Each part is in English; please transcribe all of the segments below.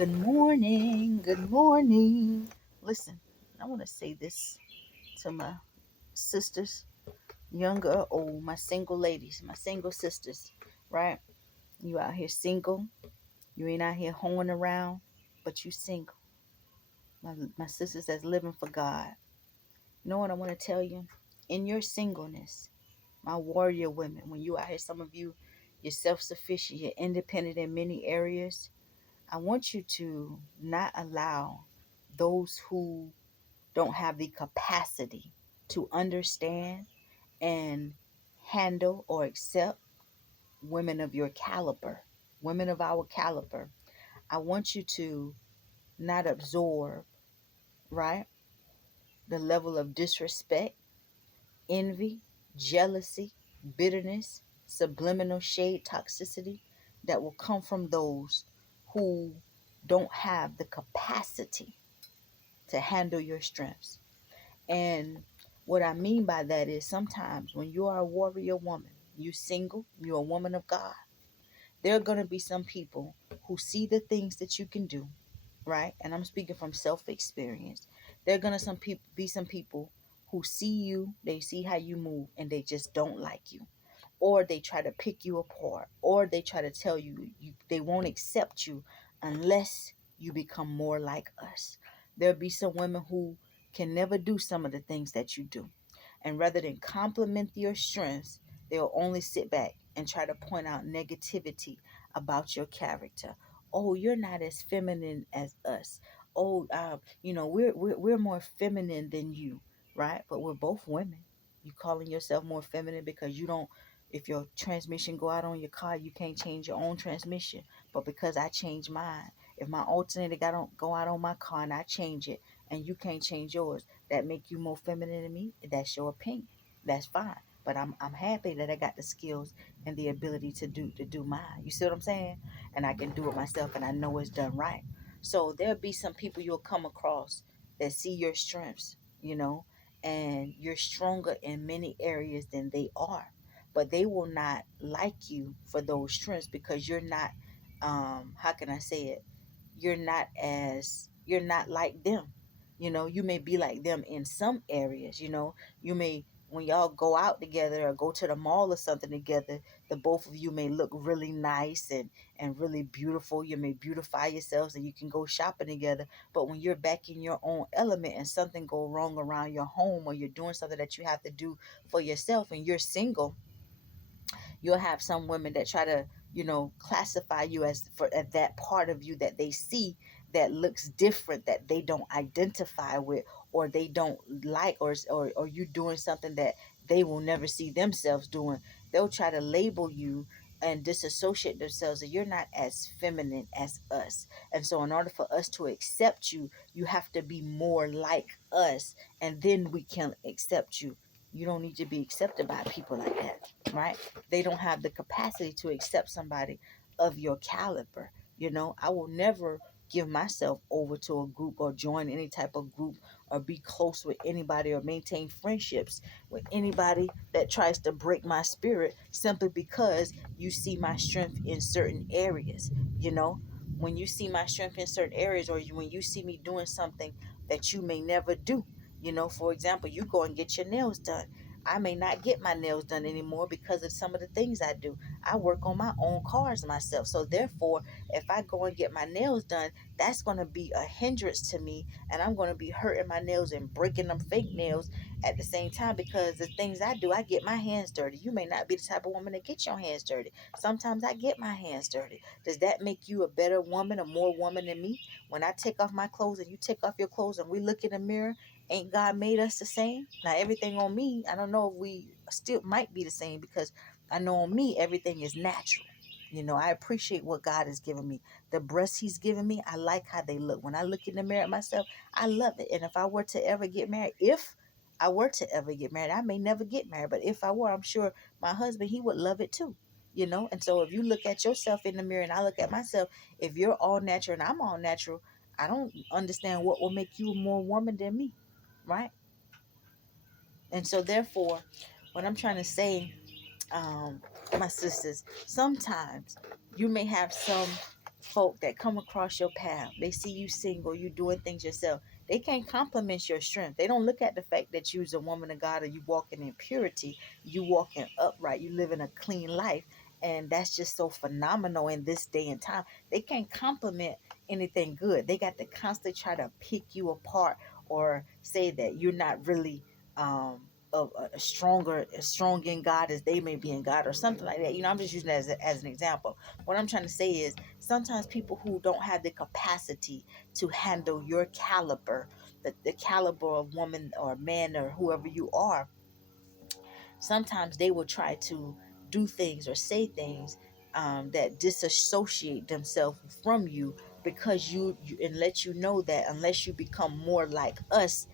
Good morning. Good morning. Listen, I want to say this to my sisters, young or old, my single ladies, my single sisters, right? You out here single. You ain't out here hoeing around, but you single. My sisters that's living for God. You know what I want to tell you? In your singleness, my warrior women, when you out here, some of you, you're self-sufficient, you're independent in many areas. I want you to not allow those who don't have the capacity to understand and handle or accept women of your caliber, women of our caliber. I want you to not absorb, right, the level of disrespect, envy, jealousy, bitterness, subliminal shade, toxicity that will come from those who don't have the capacity to handle your strengths. And what I mean by that is sometimes when you are a warrior woman, you single, you're a woman of God, there are going to be some people who see the things that you can do, right? And I'm speaking from self experience. There are going to be some people who see you, they see how you move, and they just don't like you. Or they try to pick you apart, or they try to tell you they won't accept you unless you become more like us. There'll be some women who can never do some of the things that you do. And rather than compliment your strengths, they'll only sit back and try to point out negativity about your character. Oh, you're not as feminine as us. Oh, we're more feminine than you, right? But we're both women. You calling yourself more feminine because you don't. If your transmission go out on your car, you can't change your own transmission. But because I change mine, if my alternator go out on my car and I change it, and you can't change yours, that make you more feminine than me. That's your opinion. That's fine. But I'm happy that I got the skills and the ability to do mine. You see what I'm saying? And I can do it myself, and I know it's done right. So there'll be some people you'll come across that see your strengths, and you're stronger in many areas than they are. But they will not like you for those strengths because you're not, how can I say it? You're not like them. You may be like them in some areas. You may, when y'all go out together or go to the mall or something together, the both of you may look really nice and really beautiful. You may beautify yourselves and you can go shopping together. But when you're back in your own element and something go wrong around your home, or you're doing something that you have to do for yourself and you're single, you'll have some women that try to, classify you as that part of you that they see that looks different, that they don't identify with, or they don't like, or you doing something that they will never see themselves doing. They'll try to label you and disassociate themselves that you're not as feminine as us. And so in order for us to accept you, you have to be more like us, and then we can accept you. You don't need to be accepted by people like that, right? They don't have the capacity to accept somebody of your caliber. I will never give myself over to a group or join any type of group or be close with anybody or maintain friendships with anybody that tries to break my spirit simply because you see my strength in certain areas. you know when you see my strength in certain areas, or when you see me doing something that you may never do. For example, you go and get your nails done. I may not get my nails done anymore because of some of the things I do. I work on my own cars myself. So therefore, if I go and get my nails done, that's going to be a hindrance to me, and I'm going to be hurting my nails and breaking them fake nails at the same time, because the things I do, I get my hands dirty. You may not be the type of woman that gets your hands dirty. Sometimes I get my hands dirty. Does that make you a better woman, a more woman than me? When I take off my clothes and you take off your clothes and we look in the mirror, ain't God made us the same? Now, everything on me, I don't know if we still might be the same, because I know on me, everything is natural. I appreciate what God has given me. The breasts He's given me, I like how they look. When I look in the mirror at myself, I love it. And if I were to ever get married, I may never get married, but if I were, I'm sure my husband, he would love it too. And so if you look at yourself in the mirror and I look at myself, if you're all natural and I'm all natural, I don't understand what will make you more woman than me, right? And so therefore, what I'm trying to say, my sisters, sometimes you may have some folk that come across your path, they see you single, you doing things yourself, they can't compliment your strength. They don't look at the fact that you's a woman of God, or you walking in purity, you walking upright, you living a clean life. And that's just so phenomenal in this day and time. They can't compliment anything good. They got to constantly try to pick you apart, or say that you're not really as strong in God as they may be in God, or something like that. I'm just using that as an example. What I'm trying to say is, sometimes people who don't have the capacity to handle your caliber, the caliber of woman or man or whoever you are, sometimes they will try to do things or say things that disassociate themselves from you, because and let you know that unless you become more like us,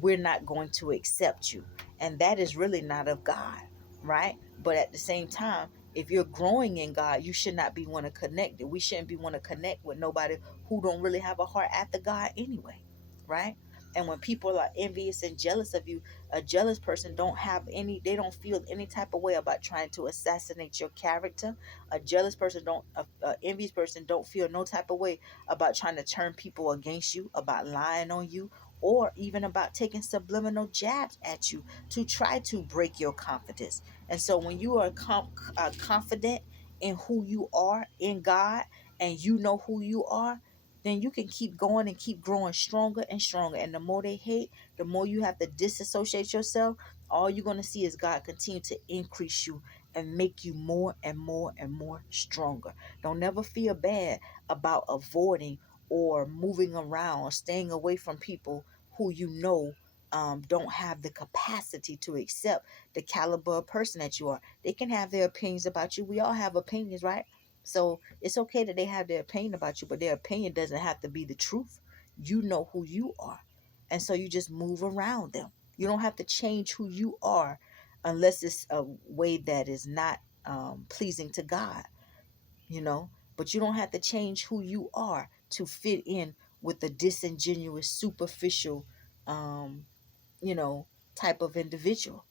we're not going to accept you. And that is really not of God, right? But at the same time, if you're growing in God, you should not be want to connect. We shouldn't be want to connect with nobody who don't really have a heart after God anyway, right? And when people are envious and jealous of you, a jealous person they don't feel any type of way about trying to assassinate your character. A jealous person don't a envious person don't feel no type of way about trying to turn people against you, about lying on you, or even about taking subliminal jabs at you to try to break your confidence. And so when you are confident in who you are in God, and you know who you are, then you can keep going and keep growing stronger and stronger. And the more they hate, the more you have to disassociate yourself. All you're going to see is God continue to increase you and make you more and more and more stronger. Don't never feel bad about avoiding or moving around or staying away from people who don't have the capacity to accept the caliber of person that you are. They can have their opinions about you. We all have opinions, right? So it's okay that they have their opinion about you, but their opinion doesn't have to be the truth. You know who you are. And so you just move around them. You don't have to change who you are unless it's a way that is not pleasing to God, you know. But you don't have to change who you are to fit in with the disingenuous, superficial, um, you know, type of individual.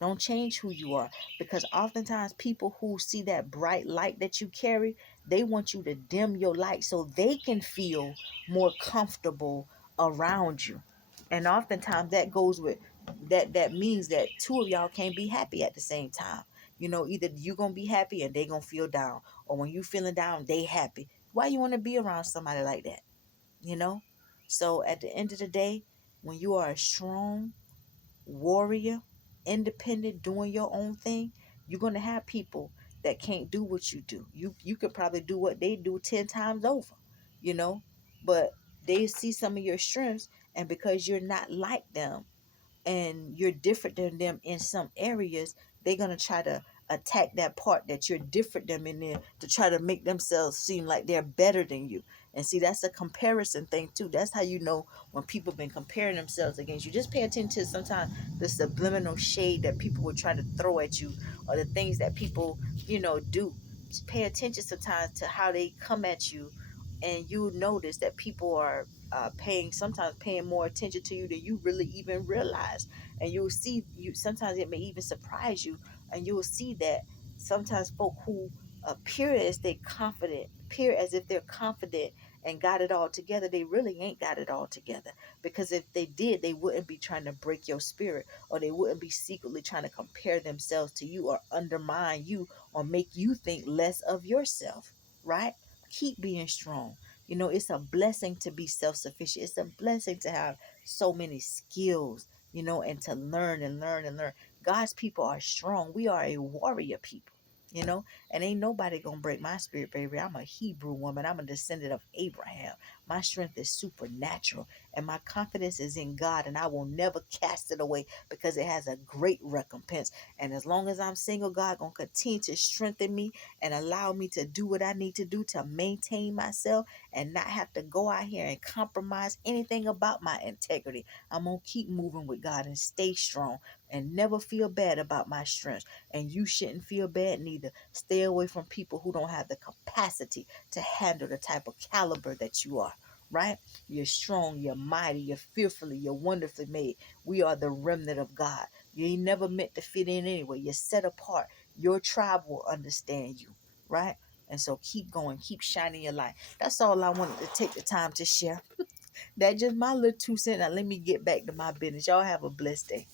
Don't change who you are, because oftentimes people who see that bright light that you carry, they want you to dim your light so they can feel more comfortable around you. And oftentimes that goes with that means that two of y'all can't be happy at the same time. Either you gonna be happy and they gonna feel down, or when you feeling down, they happy. Why you want to be around somebody like that? You know? So at the end of the day, when you are a strong warrior, independent, doing your own thing, you're gonna have people that can't do what you do. You could probably do what they do 10 times over, you know, but they see some of your strengths, and because you're not like them, and you're different than them in some areas, they're going to try to attack that part that you're different than in there, to try to make themselves seem like they're better than you. And see, that's a comparison thing too. That's how you know when people been comparing themselves against you. Just pay attention to sometimes the subliminal shade that people will try to throw at you, or the things that people do. Just pay attention sometimes to how they come at you, and you notice that people are sometimes paying more attention to you than you really even realize. And you'll see, sometimes it may even surprise you, and you'll see that sometimes folk who appear as if they're confident and got it all together, they really ain't got it all together. Because if they did, they wouldn't be trying to break your spirit, or they wouldn't be secretly trying to compare themselves to you, or undermine you, or make you think less of yourself, right? Keep being strong. It's a blessing to be self-sufficient. It's a blessing to have so many skills, and to learn and learn and learn. God's people are strong. We are a warrior people, and ain't nobody gonna break my spirit, baby. I'm a Hebrew woman. I'm a descendant of Abraham. My strength is supernatural, and my confidence is in God, and I will never cast it away, because it has a great recompense. And as long as I'm single, God gonna continue to strengthen me and allow me to do what I need to do to maintain myself, and not have to go out here and compromise anything about my integrity. I'm going to keep moving with God and stay strong, and never feel bad about my strength. And you shouldn't feel bad neither. Stay away from people who don't have the capacity to handle the type of caliber that you are. Right? You're strong, you're mighty, you're fearfully, you're wonderfully made. We are the remnant of God. You ain't never meant to fit in anyway. You're set apart. Your tribe will understand you. Right? And so keep going, keep shining your light. That's all I wanted to take the time to share. That's just my little 2 cents. Now let me get back to my business. Y'all have a blessed day.